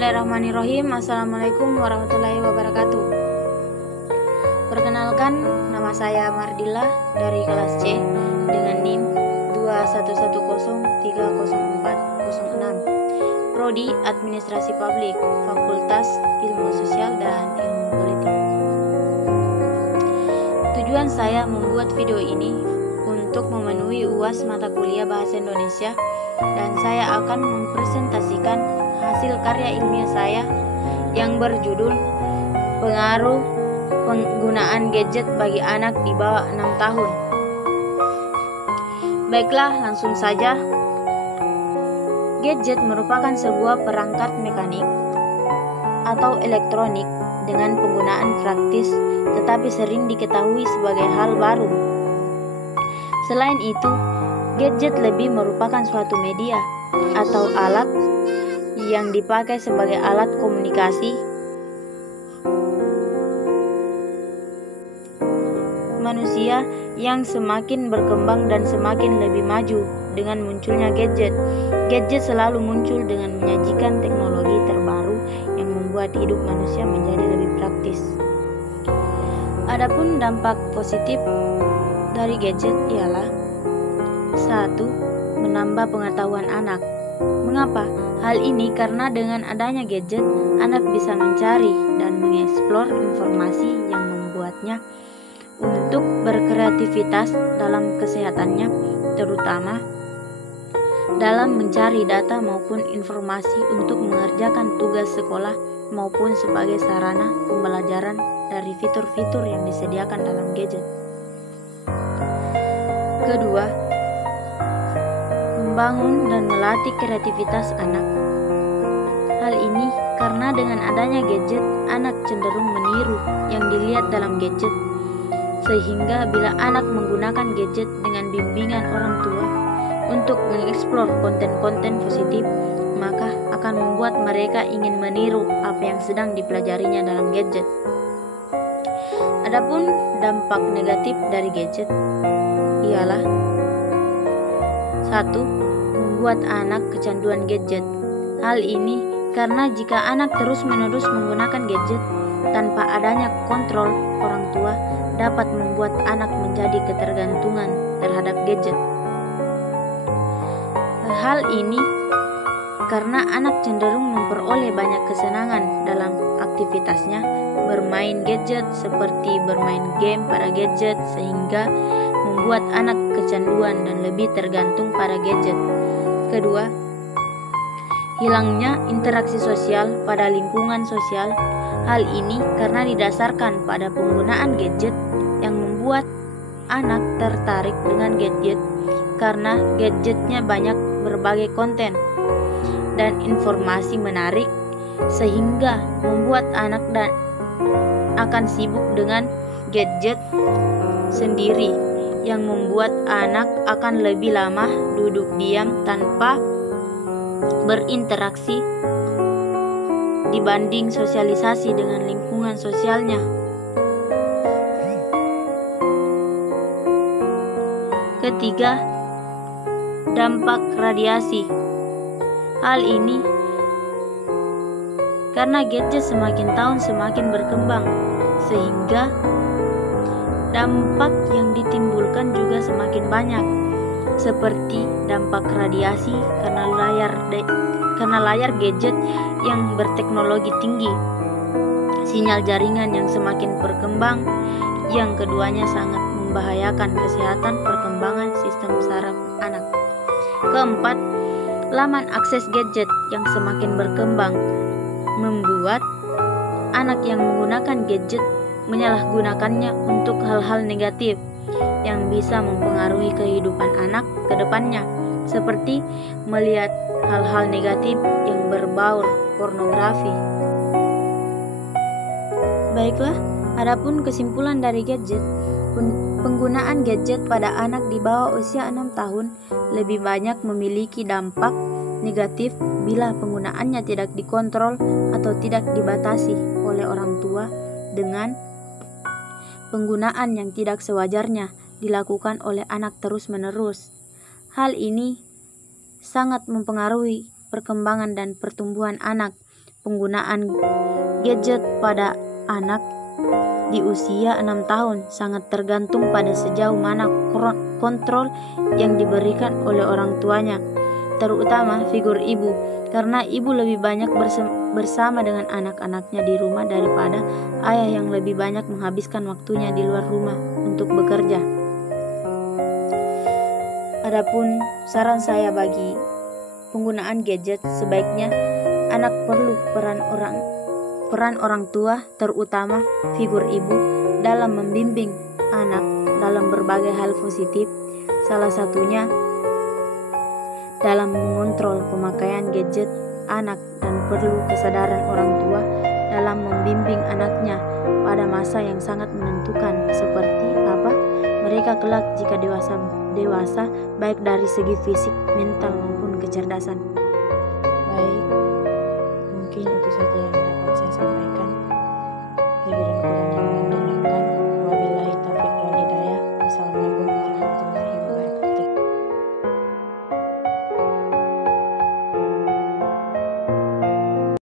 Bismillahirrahmanirrahim. Assalamualaikum warahmatullahi wabarakatuh. Perkenalkan, nama saya Mardila dari kelas C dengan NIM 211030406, Prodi Administrasi Publik, Fakultas Ilmu Sosial dan Ilmu Politik. Tujuan saya membuat video ini untuk memenuhi UAS mata kuliah Bahasa Indonesia, dan saya akan mempresentasikan hasil karya ilmiah saya yang berjudul Pengaruh Penggunaan Gadget bagi Anak di bawah 6 tahun. Baiklah, langsung saja. Gadget merupakan sebuah perangkat mekanik atau elektronik dengan penggunaan praktis, tetapi sering diketahui sebagai hal baru. Selain itu, gadget lebih merupakan suatu media atau alat yang dipakai sebagai alat komunikasi manusia yang semakin berkembang dan semakin lebih maju. Dengan munculnya gadget selalu muncul dengan menyajikan teknologi terbaru yang membuat hidup manusia menjadi lebih praktis. Adapun dampak positif dari gadget ialah 1. Menambah pengetahuan anak. Mengapa? Hal ini karena dengan adanya gadget, anak bisa mencari dan mengeksplor informasi yang membuatnya untuk berkreativitas dalam kesehatannya, terutama dalam mencari data maupun informasi untuk mengerjakan tugas sekolah maupun sebagai sarana pembelajaran dari fitur-fitur yang disediakan dalam gadget. Kedua, membangun dan melatih kreativitas anak. Hal ini karena dengan adanya gadget, anak cenderung meniru yang dilihat dalam gadget, sehingga bila anak menggunakan gadget dengan bimbingan orang tua untuk mengeksplor konten-konten positif, maka akan membuat mereka ingin meniru apa yang sedang dipelajarinya dalam gadget. Adapun dampak negatif dari gadget ialah 1. Membuat anak kecanduan gadget. Hal ini karena jika anak terus-menerus menggunakan gadget tanpa adanya kontrol orang tua, dapat membuat anak menjadi ketergantungan terhadap gadget. Hal ini karena anak cenderung memperoleh banyak kesenangan dalam aktivitasnya bermain gadget, seperti bermain game pada gadget, sehingga membuat anak kecanduan dan lebih tergantung pada gadget. Kedua, hilangnya interaksi sosial pada lingkungan sosial. Hal ini karena didasarkan pada penggunaan gadget yang membuat anak tertarik dengan gadget karena gadgetnya banyak berbagai konten dan informasi menarik, sehingga membuat anak akan sibuk dengan gadget sendiri, yang membuat anak akan lebih lama duduk diam tanpa berinteraksi dibanding sosialisasi dengan lingkungan sosialnya. Ketiga, dampak radiasi. Hal ini karena gadget semakin tahun semakin berkembang, sehingga dampak yang ditimbulkan juga semakin banyak, seperti dampak radiasi karena layar gadget yang berteknologi tinggi, sinyal jaringan yang semakin berkembang, yang keduanya sangat membahayakan kesehatan perkembangan sistem saraf anak. Keempat, laman akses gadget yang semakin berkembang membuat anak yang menggunakan gadget menyalahgunakannya untuk hal-hal negatif yang bisa mempengaruhi kehidupan anak ke depannya, seperti melihat hal-hal negatif yang berbau pornografi. Baiklah, adapun kesimpulan dari gadget, penggunaan gadget pada anak di bawah usia 6 tahun lebih banyak memiliki dampak negatif bila penggunaannya tidak dikontrol atau tidak dibatasi oleh orang tua dengan penggunaan yang tidak sewajarnya dilakukan oleh anak terus-menerus. Hal ini sangat mempengaruhi perkembangan dan pertumbuhan anak, penggunaan gadget pada anak di usia 6 tahun sangat tergantung pada sejauh mana kontrol yang diberikan oleh orang tuanya, terutama figur ibu, karena ibu lebih banyak bersama dengan anak-anaknya di rumah daripada ayah yang lebih banyak menghabiskan waktunya di luar rumah untuk bekerja. Adapun saran saya bagi penggunaan gadget, sebaiknya anak perlu peran orang tua, terutama figur ibu, dalam membimbing anak dalam berbagai hal positif. Salah satunya dalam mengontrol pemakaian gadget anak, dan perlu kesadaran orang tua dalam membimbing anaknya pada masa yang sangat menentukan, seperti apa mereka kelak jika dewasa, baik dari segi fisik, mental maupun kecerdasan.